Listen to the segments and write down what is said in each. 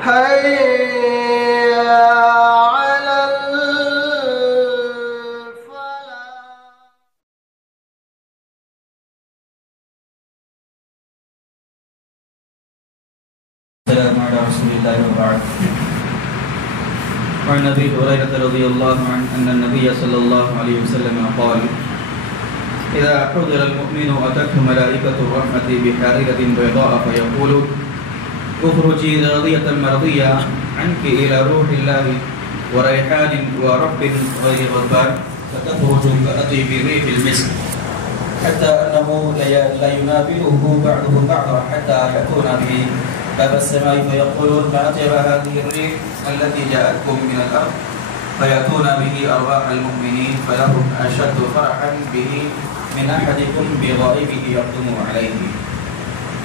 حي على السلام على رسول الله وبعد. وعن ابي هريره رضي الله عنه ان النبي صلى الله عليه وسلم قال: اذا حضر المؤمن اتته ملائكه الرحمه بحارره بيضاء فيقول: اخرجي راضيه مرضيه عنك الى روح الله وريحان ورب غير غضبان، فتخرج كأطيب ريح المسك، حتى انه لا ينابله بعضه بعضا حتى ياتون به باب السماء فيقولون: ما أطيب هذه الريح التي جاءتكم من الأرض، فيأتون به أرواح المؤمنين فلهم أشد فرحا به من أحدكم بغائبه يقدم عليه.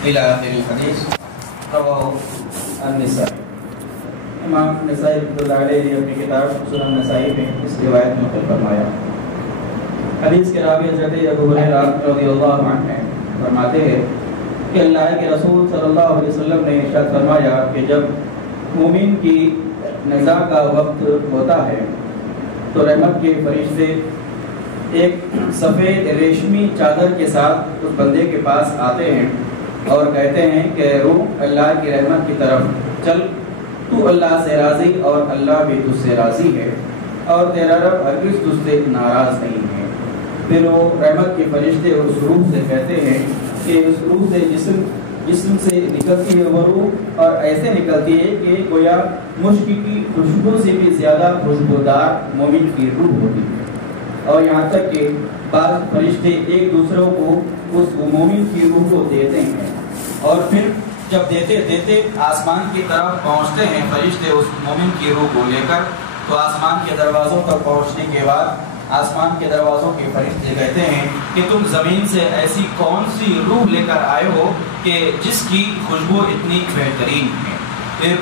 إلى آخر الحديث. رواه النسائی. امام نسائی رحمۃ اللہ علیہ نے اپنی کتاب سنن نسائی میں اس روایت نقل فرمایا. حدیث کے راوی حضرت ابو ہریرہ رضی اللہ عنہ فرماتے ہیں کہ اللہ کے رسول صلی اللہ علیہ وسلم نے ارشاد فرمایا کہ جب مومن کی نزاع کا وقت ہوتا ہے تو رحمت کے فرشتے ایک سفید ریشمی چادر کے ساتھ اس بندے کے پاس آتے ہیں اور کہتے ہیں کہ روح اللہ کی رحمت کی طرف چل، تو اللہ سے راضی اور اللہ بھی تجھ سے راضی ہے اور تیرا رب ہرگز تجھ سے ناراض نہیں ہے. پھر وہ رحمت کے فرشتے اس روح سے کہتے ہیں کہ اس روح سے جسم سے نکلتی ہے وہ روح اور ایسے نکلتی ہے کہ گویا مشک کی خوشبو سے بھی زیادہ خوشبودار مومن کی روح ہوتی ہے. اور یہاں تک کہ بعض فرشتے ایک دوسروں کو اس مومن کی روح کو دیتے ہیں اور پھر جب دیتے آسمان کی طرف پہنچتے ہیں فرشتے اس مومن کی روح کو لے کر، تو آسمان کے دروازوں پر پہنچنے کے بعد آسمان کے دروازوں کے فرشتے کہتے ہیں کہ تم زمین سے ایسی کون سی روح لے کر آئے ہو کہ جس کی خوشبو اتنی بہترین ہے. پھر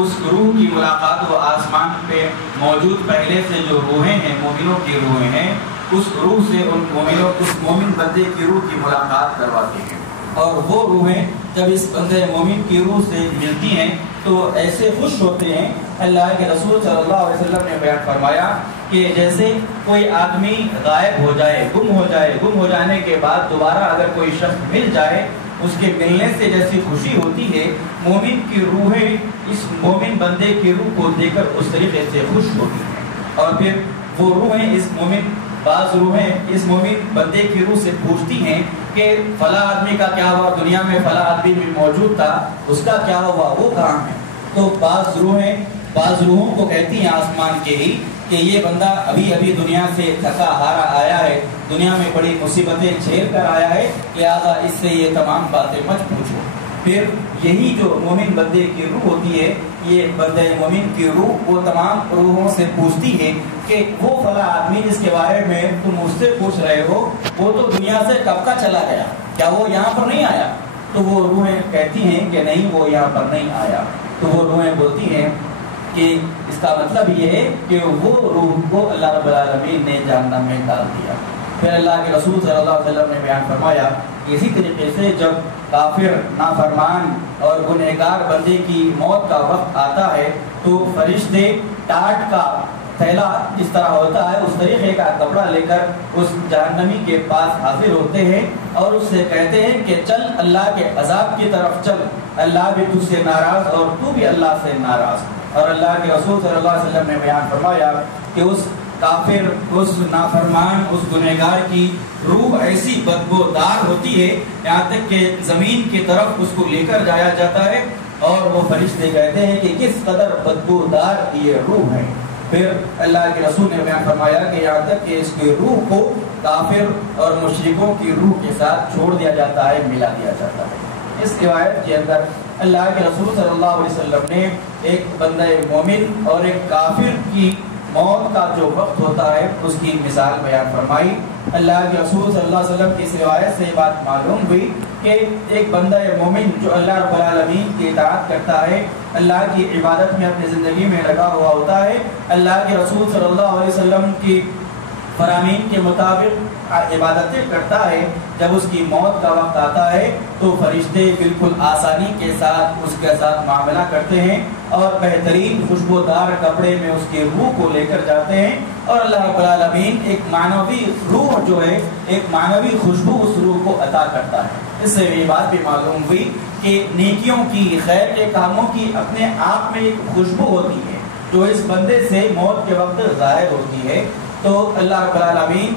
اس روح کی ملاقات وہ آسمان پہ موجود پہلے سے جو روحیں ہیں مومنوں کی روحیں ہیں اس روح سے ان مومنوں اس مومن بندے کی روح کی ملاقات کرواتے ہیں. اور وہ روحیں جب اس بندے مومن کی روح سے ملتی ہیں تو ایسے خوش ہوتے ہیں. اللہ کے رسول صلی اللہ علیہ وسلم نے بیان فرمایا کہ جیسے کوئی آدمی غائب ہو جائے، گم ہو جانے کے بعد دوبارہ اگر کوئی شخص مل جائے اس کے ملنے سے جیسی خوشی ہوتی ہے، مومن کی روحیں اس مومن بندے کی روح کو دیکھ کر اس طریقے سے خوش ہوتی ہیں. اور پھر وہ روحیں بعض روحیں اس مومن بندے کی روح سے پوچھتی ہیں کہ فلاں آدمی کا کیا ہوا، دنیا میں فلاں آدمی بھی موجود تھا، اس کا کیا ہوا، وہ کہاں ہے. تو بعض روحوں کو کہتی ہیں آسمان کے ہی کہ یہ بندہ ابھی دنیا سے تھکا ہارا آیا ہے، دنیا میں بڑی مصیبتیں جھیل کر آیا ہے، لہٰذا اس سے یہ تمام باتیں مت پوچھو. پھر یہی جو مومن بندے کی روح ہوتی ہے، یہ بندے مومن کی روح وہ تمام روحوں سے پوچھتی ہے کہ وہ فلاں آدمی جس کے بارے میں تم مجھ سے پوچھ رہے ہو وہ تو دنیا سے کب کا چلا گیا، کیا وہ یہاں پر نہیں آیا؟ تو وہ روحیں کہتی ہیں کہ نہیں، وہ یہاں پر نہیں آیا. تو وہ روحیں بولتی ہیں کہ اس کا مطلب یہ ہے کہ وہ روح کو اللہ رب العالمین نے جہنم میں ڈال دیا. پھر اللہ کے رسول صلی اللہ علیہ وسلم نے بیان فرمایا کہ اسی طریقے سے جب کافر، نافرمان اور گنہگار بندے کی موت کا وقت آتا ہے تو فرشتے ٹاٹ کا تھیلا جس طرح ہوتا ہے اس طریقے کا کپڑا لے کر اس جہنمی کے پاس حاضر ہوتے ہیں اور اس سے کہتے ہیں کہ چل اللہ کے عذاب کی طرف چل، اللہ بھی تجھ سے ناراض اور تو بھی اللہ سے ناراض. اور اللہ کے رسول صلی اللہ علیہ وسلم نے بیان فرمایا کہ اس کافر، اس نافرمان، اس گنہگار کی روح ایسی بدبودار ہوتی ہے یہاں تک کہ زمین کی طرف اس کو لے کر جایا جاتا ہے اور وہ فرشتے کہتے ہیں کہ کس قدر بدبودار یہ روح ہے. پھر اللہ کے رسول نے بیان فرمایا کہ یہاں تک کہ اس کی روح کو کافر اور مشرکوں کی روح کے ساتھ چھوڑ دیا جاتا ہے، ملا دیا جاتا ہے. اس روایت کے اندر اللہ کے رسول صلی اللہ علیہ وسلم نے ایک بندہ مومن اور ایک کافر کی موت کا جو وقت ہوتا ہے اس کی مثال بیان فرمائی. اللہ کے رسول صلی اللہ علیہ وسلم کی اس روایت سے یہ بات معلوم ہوئی کہ ایک بندہ مومن جو اللہ رب العالمین کی اطاعت کرتا ہے، اللہ کی عبادت میں اپنی زندگی میں لگا ہوا ہوتا ہے، اللہ کے رسول صلی اللہ علیہ وسلم کی فرامین کے مطابق عبادتیں کرتا ہے، جب اس کی موت کا وقت آتا ہے تو فرشتے بالکل آسانی کے ساتھ اس کے ساتھ معاملہ کرتے ہیں اور بہترین خوشبودار کپڑے میں اس کی روح کو لے کر جاتے ہیں، اور اللہ رب العالمین ایک معنوی روح جو ہے، ایک معنوی خوشبو اس روح کو عطا کرتا ہے۔ اس سے یہ بات بھی معلوم ہوئی کہ نیکیوں کی، خیر کے کاموں کی اپنے آپ میں ایک خوشبو ہوتی ہے جو اس بندے سے موت کے وقت ظاہر ہوتی ہے۔ تو اللہ رب العالمین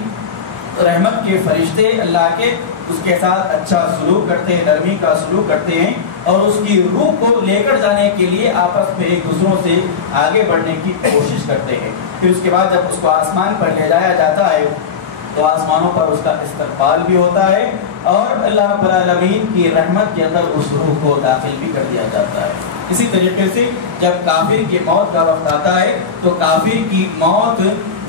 رحمت کے فرشتے اللہ کے اس کے ساتھ اچھا سلوک کرتے ہیں، نرمی کا سلوک کرتے ہیں، اور اس کی روح کو لے کر جانے کے لیے آپس میں ایک دوسروں سے آگے بڑھنے کی کوشش کرتے ہیں۔ پھر اس کے بعد جب اس کو آسمان پر لے جایا جاتا ہے تو آسمانوں پر اس کا استقبال بھی ہوتا ہے، اور اللہ رب العالمین کی رحمت کے اندر اس روح کو داخل بھی کر دیا جاتا ہے۔ اسی طریقے سے جب کافر کی موت کا وقت آتا ہے تو کافر کی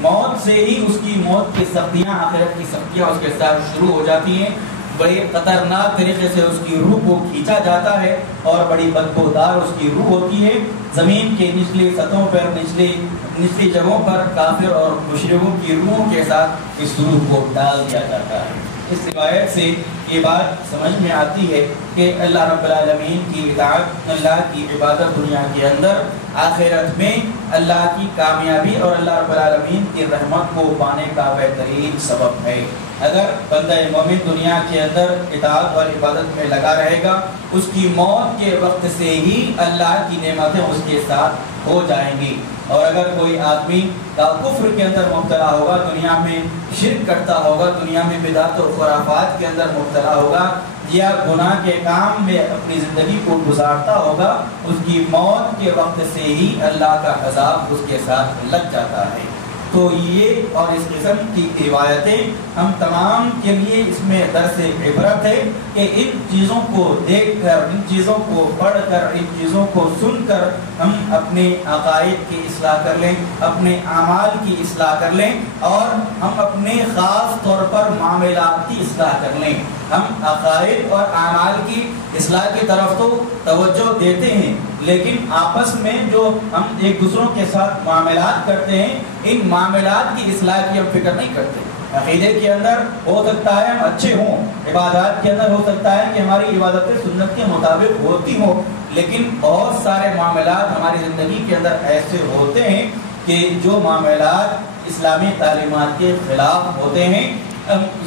موت سے ہی اس کی موت کی سختیاں، آخرت کی سختیاں اس کے ساتھ شروع ہو جاتی ہیں۔ بڑے خطرناک طریقے سے اس کی روح کو کھینچا جاتا ہے اور بڑی بدبودار اس کی روح ہوتی ہے۔ زمین کے نچلی سطحوں پر، نچلی جگہوں پر کافر اور مشرکوں کی روحوں کے ساتھ اس روح کو ڈال دیا جاتا ہے۔ اس روایت سے یہ بات سمجھ میں آتی ہے کہ اللہ رب العالمین کی اطاعت، اللہ کی عبادت دنیا کے اندر، آخرت میں اللہ کی کامیابی اور اللہ رب العالمین کی رحمت کو پانے کا بہترین سبب ہے۔ اگر بندہ مومن دنیا کے اندر اطاعت اور عبادت میں لگا رہے گا، اس کی موت کے وقت سے ہی اللہ کی نعمتیں اس کے ساتھ ہو جائیں گی۔ اور اگر کوئی آدمی کفر کے اندر مبتلا ہوگا، دنیا میں شرک کرتا ہوگا، دنیا میں بدعت و خرافات کے اندر مبتلا ہوگا، یا گناہ کے کام میں اپنی زندگی کو گزارتا ہوگا، اس کی موت کے وقت سے ہی اللہ کا عذاب اس کے ساتھ لگ جاتا ہے۔ تو یہ اور اس قسم کی روایتیں ہم تمام کے لیے اس میں درس عبرت ہے کہ ان چیزوں کو دیکھ کر، ان چیزوں کو پڑھ کر، ان چیزوں کو سن کر ہم اپنے عقائد کی اصلاح کر لیں، اپنے اعمال کی اصلاح کر لیں، اور ہم اپنے خاص طور پر معاملات کی اصلاح کر لیں۔ ہم عقائد اور اعمال کی اصلاح کی طرف تو توجہ دیتے ہیں، لیکن آپس میں جو ہم ایک دوسروں کے ساتھ معاملات کرتے ہیں، ان معاملات کی اصلاح کی ہم فکر نہیں کرتے۔ عقیدے کے اندر ہو سکتا ہے ہم اچھے ہوں، عبادات کے اندر ہو سکتا ہے کہ ہماری عبادتیں سنت کے مطابق ہوتی ہوں، لیکن بہت سارے معاملات ہماری زندگی کے اندر ایسے ہوتے ہیں کہ جو معاملات اسلامی تعلیمات کے خلاف ہوتے ہیں۔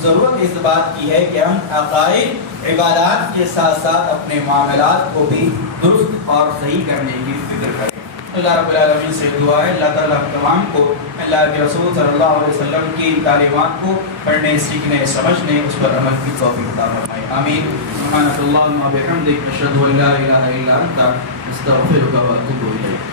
ضرورت اس بات کی ہے کہ ہم عقائد، عبادات کے ساتھ ساتھ اپنے معاملات کو بھی درست اور صحیح کرنے کی فکر کریں۔ اللہ رب العالمین سے دعا ہے اللہ تعالیٰ ہم تمام کو اللہ کے رسول صلی اللہ علیہ وسلم کی تعلیمات کو پڑھنے، سیکھنے، سمجھنے، اس پر عمل کی توفیق عطا فرمائے۔ آمین۔ سبحانک اللہم و بحمدک، اشہد ان لا الہ الا انت، استغفرک و اتوب الیک۔